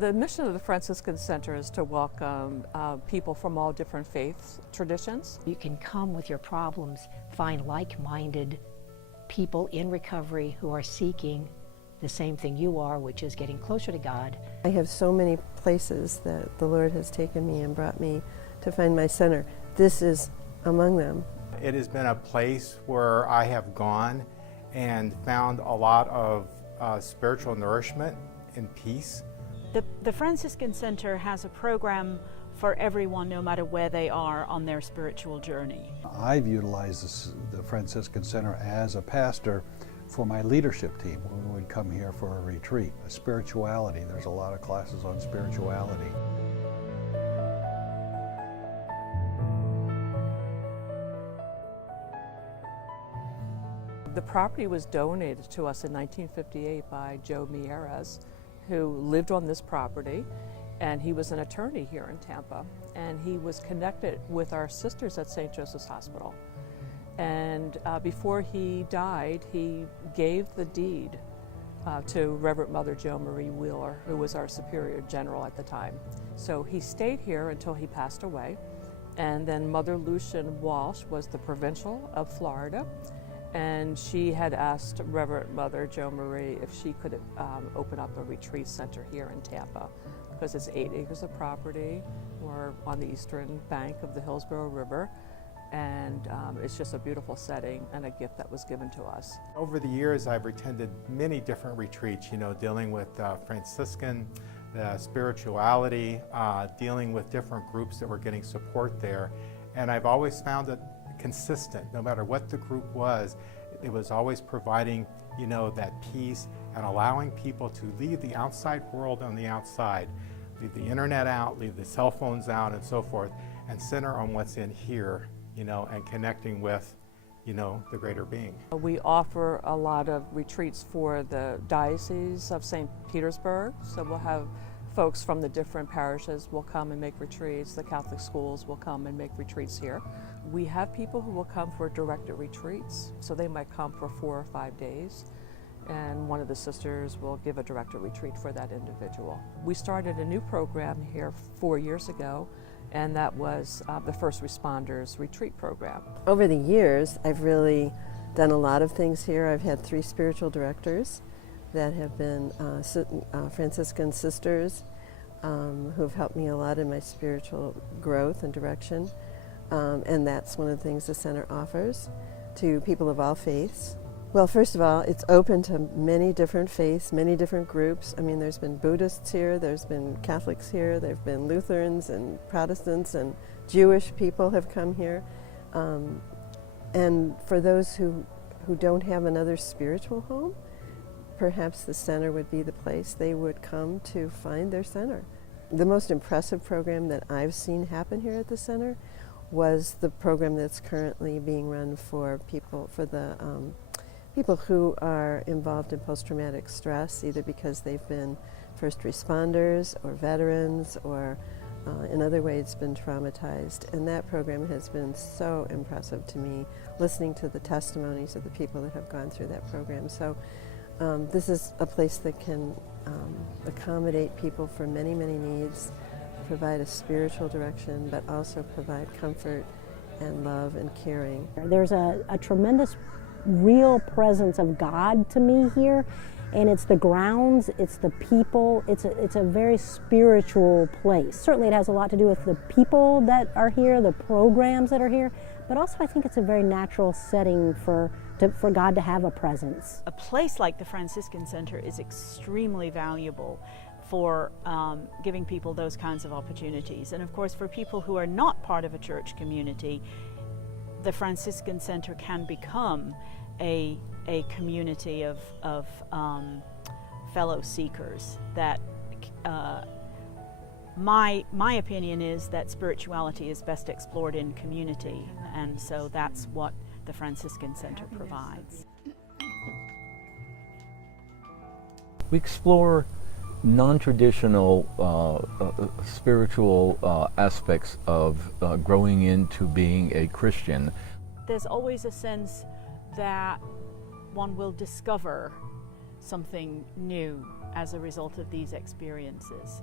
The mission of the Franciscan Center is to welcome people from all different faiths, traditions. You can come with your problems, find like-minded people in recovery who are seeking the same thing you are, which is getting closer to God. I have so many places that the Lord has taken me and brought me to find my center. This is among them. It has been a place where I have gone and found a lot of spiritual nourishment and peace. The Franciscan Center has a program for everyone, no matter where they are on their spiritual journey. I've utilized the Franciscan Center as a pastor for my leadership team when we would come here for a retreat. Spirituality, there's a lot of classes on spirituality. The property was donated to us in 1958 by Joe Mieres, who lived on this property, and he was an attorney here in Tampa, and he was connected with our sisters at St. Joseph's Hospital. And before he died, he gave the deed to Reverend Mother Jo Marie Wheeler, who was our Superior General at the time. So he stayed here until he passed away, and then Mother Lucian Walsh was the Provincial of Florida, and she had asked Reverend Mother Jo Marie if she could open up a retreat center here in Tampa, because it's 8 acres of property. We're on the eastern bank of the Hillsborough River, and it's just a beautiful setting and a gift that was given to us. Over the years, I've attended many different retreats, dealing with Franciscan spirituality, dealing with different groups that were getting support there, and I've always found it consistent. No matter what the group was, it was always providing, that peace and allowing people to leave the outside world on the outside, leave the internet out, leave the cell phones out and so forth, and center on what's in here, and connecting with, the greater being. We offer a lot of retreats for the Diocese of St. Petersburg, so we'll have folks from the different parishes will come and make retreats. The Catholic schools will come and make retreats here. We have people who will come for directed retreats, so they might come for 4 or 5 days, and one of the sisters will give a directed retreat for that individual. We started a new program here 4 years ago, and that was the First Responders Retreat Program. Over the years, I've really done a lot of things here. I've had 3 spiritual directors that have been Franciscan sisters who've helped me a lot in my spiritual growth and direction. And that's one of the things the center offers to people of all faiths. Well, first of all, it's open to many different faiths, many different groups. I mean, there's been Buddhists here, there's been Catholics here, there have been Lutherans and Protestants, and Jewish people have come here. And for those who don't have another spiritual home, perhaps the center would be the place they would come to find their center. The most impressive program that I've seen happen here at the center was the program that's currently being run for people, people who are involved in post-traumatic stress, either because they've been first responders or veterans or in other ways been traumatized. And that program has been so impressive to me, listening to the testimonies of the people that have gone through that program. So this is a place that can accommodate people for many, many needs, provide a spiritual direction, but also provide comfort and love and caring. There's a tremendous real presence of God to me here, and it's the grounds, it's the people, it's a very spiritual place. Certainly it has a lot to do with the people that are here, the programs that are here, but also I think it's a very natural setting for God to have a presence. A place like the Franciscan Center is extremely valuable for giving people those kinds of opportunities. And of course, for people who are not part of a church community, the Franciscan Center can become a community of fellow seekers. That my opinion is that spirituality is best explored in community, and so that's what the Franciscan Center provides. We explore non-traditional spiritual aspects of growing into being a Christian. There's always a sense that one will discover something new as a result of these experiences.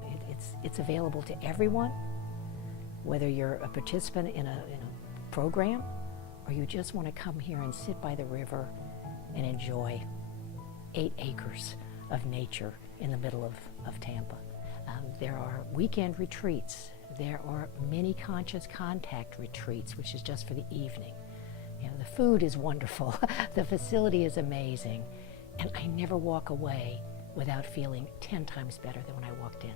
It's available to everyone, whether you're a participant in a program or you just want to come here and sit by the river and enjoy 8 acres of nature in the middle of Tampa. There are weekend retreats. There are many conscious contact retreats, which is just for the evening. You know, the food is wonderful. The facility is amazing. And I never walk away without feeling 10 times better than when I walked in.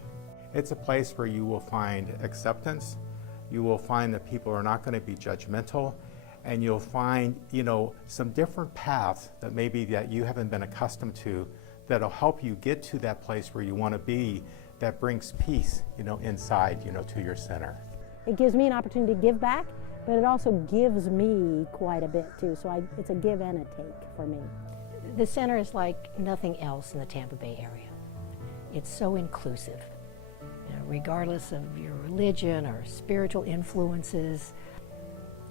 It's a place where you will find acceptance. You will find that people are not going to be judgmental, and you'll find, some different paths that maybe that you haven't been accustomed to that'll help you get to that place where you want to be, that brings peace, inside, to your center. It gives me an opportunity to give back, but it also gives me quite a bit too. So it's a give and a take for me. The center is like nothing else in the Tampa Bay area. It's so inclusive. Regardless of your religion or spiritual influences,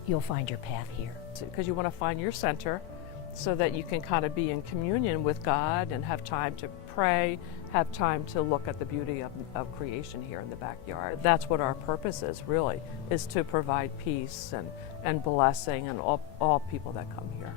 you'll find your path here. Because you want to find your center so that you can kind of be in communion with God and have time to pray, have time to look at the beauty of creation here in the backyard. That's what our purpose is, really, is to provide peace and blessing and all people that come here.